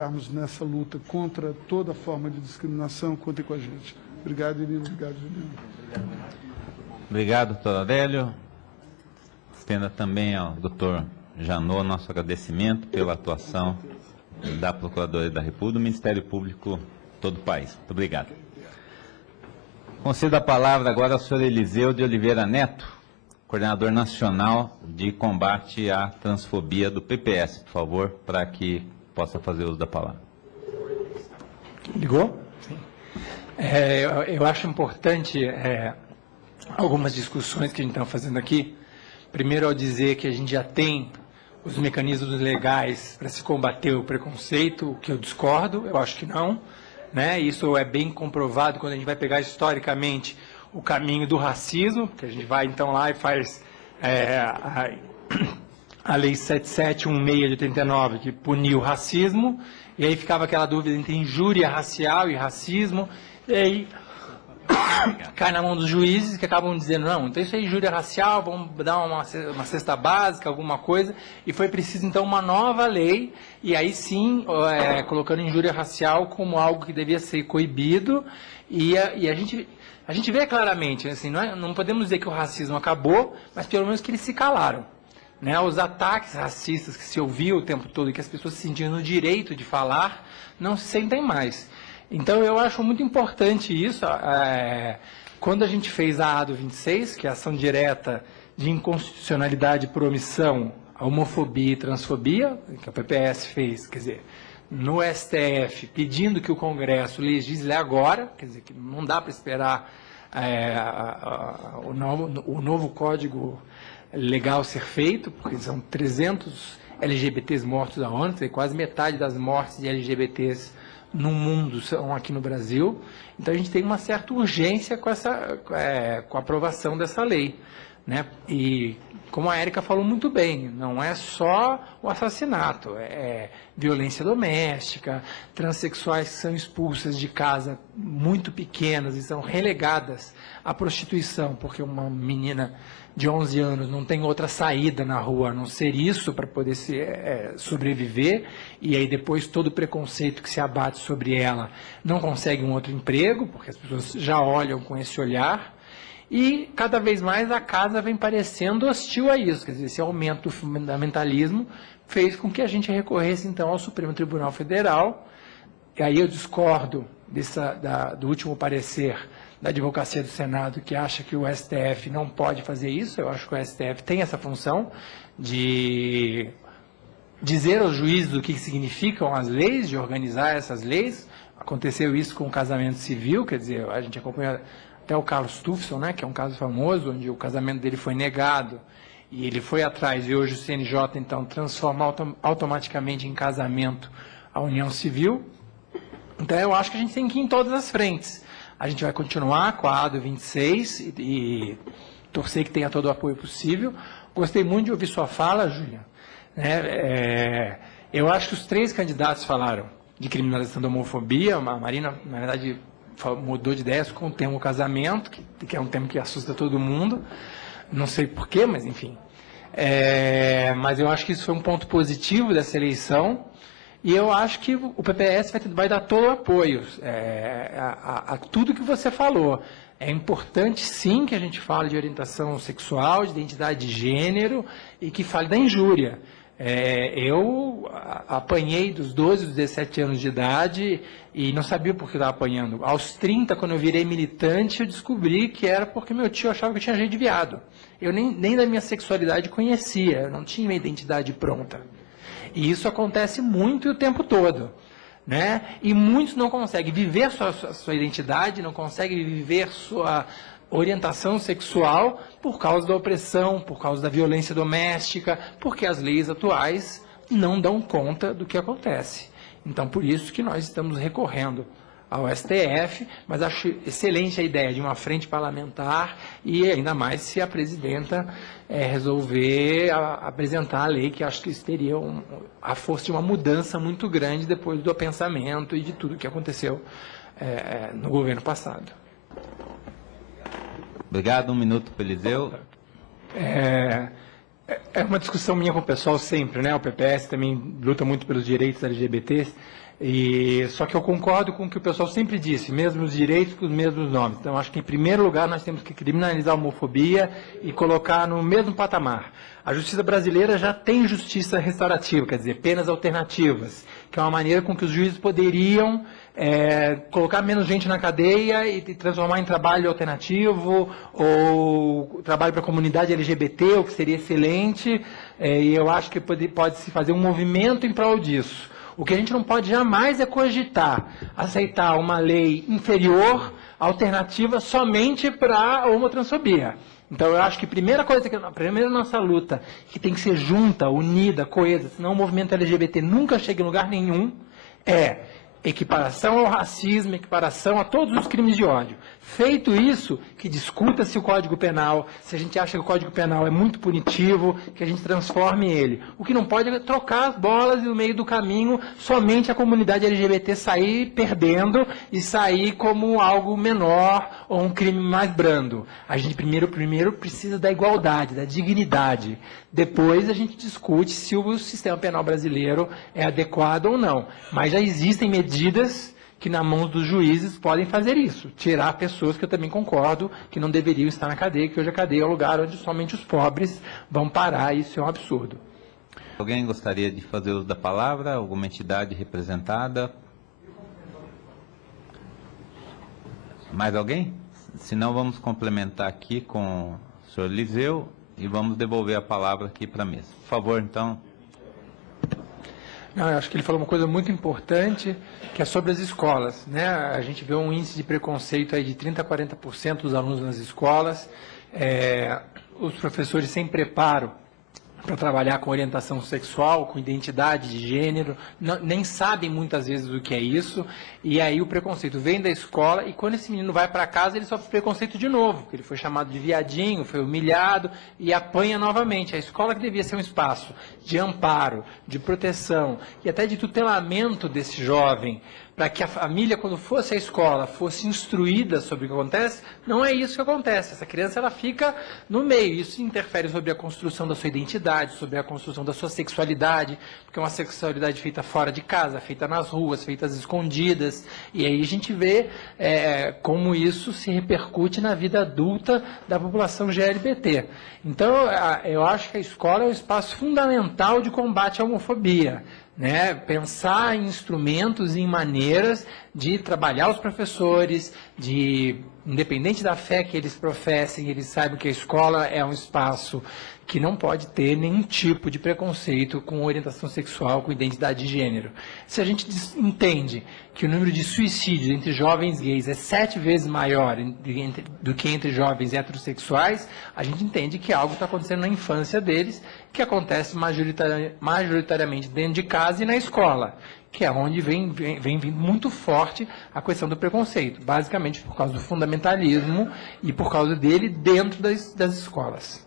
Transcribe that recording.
estarmos nessa luta contra toda forma de discriminação, contem com a gente. Obrigado, Irina. Obrigado, Juliano. Obrigado, doutor Adélio. Estenda também ao doutor Janot nosso agradecimento pela atuação da Procuradoria da República, do Ministério Público todo o país. Muito obrigado. Concedo a palavra agora ao senhor Eliseu de Oliveira Neto, coordenador nacional de combate à transfobia do PPS, por favor, para que possa fazer uso da palavra. Ligou? Sim. Eu acho importante algumas discussões que a gente está fazendo aqui. Primeiro, ao dizer que a gente já tem os mecanismos legais para se combater o preconceito, o que eu discordo, eu acho que não. Né? Isso é bem comprovado quando a gente vai pegar historicamente o caminho do racismo, que a gente vai então lá e faz a Lei 7716 de 89, que puniu o racismo, e aí ficava aquela dúvida entre injúria racial e racismo, e aí cai na mão dos juízes que acabam dizendo, não, então isso é injúria racial, vamos dar uma cesta básica, alguma coisa, e foi preciso então uma nova lei, e aí sim, colocando injúria racial como algo que devia ser coibido, e a gente vê claramente, assim, não podemos dizer que o racismo acabou, mas pelo menos que eles se calaram. Né? Os ataques racistas que se ouvia o tempo todo e que as pessoas se sentiam no direito de falar, não se sentem mais. Então, eu acho muito importante isso. Quando a gente fez a ADO 26, que é a ação direta de inconstitucionalidade por omissão, a homofobia e transfobia, que a PPS fez, quer dizer, no STF, pedindo que o Congresso legisle agora, quer dizer, que não dá para esperar o novo Código Legal ser feito, porque são 300 LGBTs mortos a ano, quase metade das mortes de LGBTs no mundo são aqui no Brasil. Então, a gente tem uma certa urgência com a aprovação dessa lei. Né? E, como a Érica falou muito bem, não é só o assassinato, é violência doméstica, transexuais que são expulsas de casa muito pequenas e são relegadas à prostituição, porque uma menina de 11 anos não tem outra saída na rua a não ser isso para poder sobreviver, e aí depois todo o preconceito que se abate sobre ela não consegue um outro emprego, porque as pessoas já olham com esse olhar. E, cada vez mais, a casa vem parecendo hostil a isso. Quer dizer, esse aumento do fundamentalismo fez com que a gente recorresse, então, ao Supremo Tribunal Federal. E aí eu discordo do último parecer da Advocacia do Senado, que acha que o STF não pode fazer isso. Eu acho que o STF tem essa função de dizer aos juízes o que significam as leis, de organizar essas leis. Aconteceu isso com o casamento civil, quer dizer, a gente acompanha até o Carlos Tufson, né, que é um caso famoso, onde o casamento dele foi negado, e ele foi atrás, e hoje o CNJ, então, transforma automaticamente em casamento a união civil. Então, eu acho que a gente tem que ir em todas as frentes. A gente vai continuar com a ADO 26 e torcer que tenha todo o apoio possível. Gostei muito de ouvir sua fala, Júlia. Eu acho que os 3 candidatos falaram de criminalização da homofobia. A Marina, na verdade, mudou de ideias com o termo casamento, que é um termo que assusta todo mundo. Não sei porquê, mas enfim. Mas eu acho que isso foi um ponto positivo dessa eleição. E eu acho que o PPS vai dar todo o apoio a tudo que você falou. É importante, sim, que a gente fale de orientação sexual, de identidade de gênero e que fale da injúria. Eu apanhei dos 12 aos 17 anos de idade e não sabia por que eu estava apanhando. Aos 30, quando eu virei militante, eu descobri que era porque meu tio achava que eu tinha jeito de viado. Eu nem da minha sexualidade conhecia, eu não tinha uma identidade pronta. E isso acontece muito e o tempo todo. Né? E muitos não conseguem viver sua identidade, não conseguem viver sua orientação sexual por causa da opressão, por causa da violência doméstica, porque as leis atuais não dão conta do que acontece. Então, por isso que nós estamos recorrendo ao STF, mas acho excelente a ideia de uma frente parlamentar e ainda mais se a presidenta resolver apresentar a lei, que acho que isso teria a força de uma mudança muito grande depois do pensamento e de tudo que aconteceu no governo passado. Obrigado. 1 minuto para o Eliseu. É uma discussão minha com o pessoal sempre, né? O PPS também luta muito pelos direitos LGBTs. Só que eu concordo com o que o pessoal sempre disse, mesmos direitos com os mesmos nomes. Então, acho que, em primeiro lugar, nós temos que criminalizar a homofobia e colocar no mesmo patamar. A justiça brasileira já tem justiça restaurativa, quer dizer, penas alternativas, que é uma maneira com que os juízes poderiam colocar menos gente na cadeia e transformar em trabalho alternativo ou trabalho para a comunidade LGBT, o que seria excelente, e eu acho que pode-se fazer um movimento em prol disso. O que a gente não pode jamais é cogitar, aceitar uma lei inferior, alternativa, somente para a homotransfobia. Então, eu acho que a primeira nossa luta, que tem que ser junta, unida, coesa, senão o movimento LGBT nunca chega em lugar nenhum, é equiparação ao racismo, equiparação a todos os crimes de ódio. Feito isso, que discuta-se o Código Penal, se a gente acha que o Código Penal é muito punitivo, que a gente transforme ele. O que não pode é trocar as bolas e no meio do caminho somente a comunidade LGBT sair perdendo e sair como algo menor ou um crime mais brando. A gente primeiro precisa da igualdade, da dignidade. Depois a gente discute se o sistema penal brasileiro é adequado ou não. Mas já existem medidas que, na mão dos juízes, podem fazer isso. Tirar pessoas que eu também concordo que não deveriam estar na cadeia, que hoje a cadeia é o lugar onde somente os pobres vão parar, e isso é um absurdo. Alguém gostaria de fazer uso da palavra? Alguma entidade representada? Mais alguém? Se não, vamos complementar aqui com o senhor Eliseu e vamos devolver a palavra aqui para a mesa. Por favor, então. Não, eu acho que ele falou uma coisa muito importante, que é sobre as escolas, né? A gente vê um índice de preconceito aí de 30% a 40% dos alunos nas escolas, os professores sem preparo para trabalhar com orientação sexual, com identidade de gênero, nem sabem muitas vezes o que é isso, e aí o preconceito vem da escola, e quando esse menino vai para casa, ele sofre preconceito de novo, porque ele foi chamado de viadinho, foi humilhado, e apanha novamente. A escola, que devia ser um espaço de amparo, de proteção, e até de tutelamento desse jovem, para que a família, quando fosse à escola, fosse instruída sobre o que acontece, não é isso que acontece. Essa criança, ela fica no meio. Isso interfere sobre a construção da sua identidade, sobre a construção da sua sexualidade, porque é uma sexualidade feita fora de casa, feita nas ruas, feita às escondidas. E aí a gente vê como isso se repercute na vida adulta da população LGBT. Então, eu acho que a escola é um espaço fundamental de combate à homofobia. Né, pensar em instrumentos e em maneiras de trabalhar os professores, independente da fé que eles professem, eles saibam que a escola é um espaço que não pode ter nenhum tipo de preconceito com orientação sexual, com identidade de gênero. Se a gente entende que o número de suicídios entre jovens gays é 7 vezes maior do que entre jovens heterossexuais, a gente entende que algo está acontecendo na infância deles, que acontece majoritariamente dentro de casa e na escola, que é onde vem vindo muito forte a questão do preconceito, basicamente por causa do fundamentalismo e por causa dele dentro das escolas.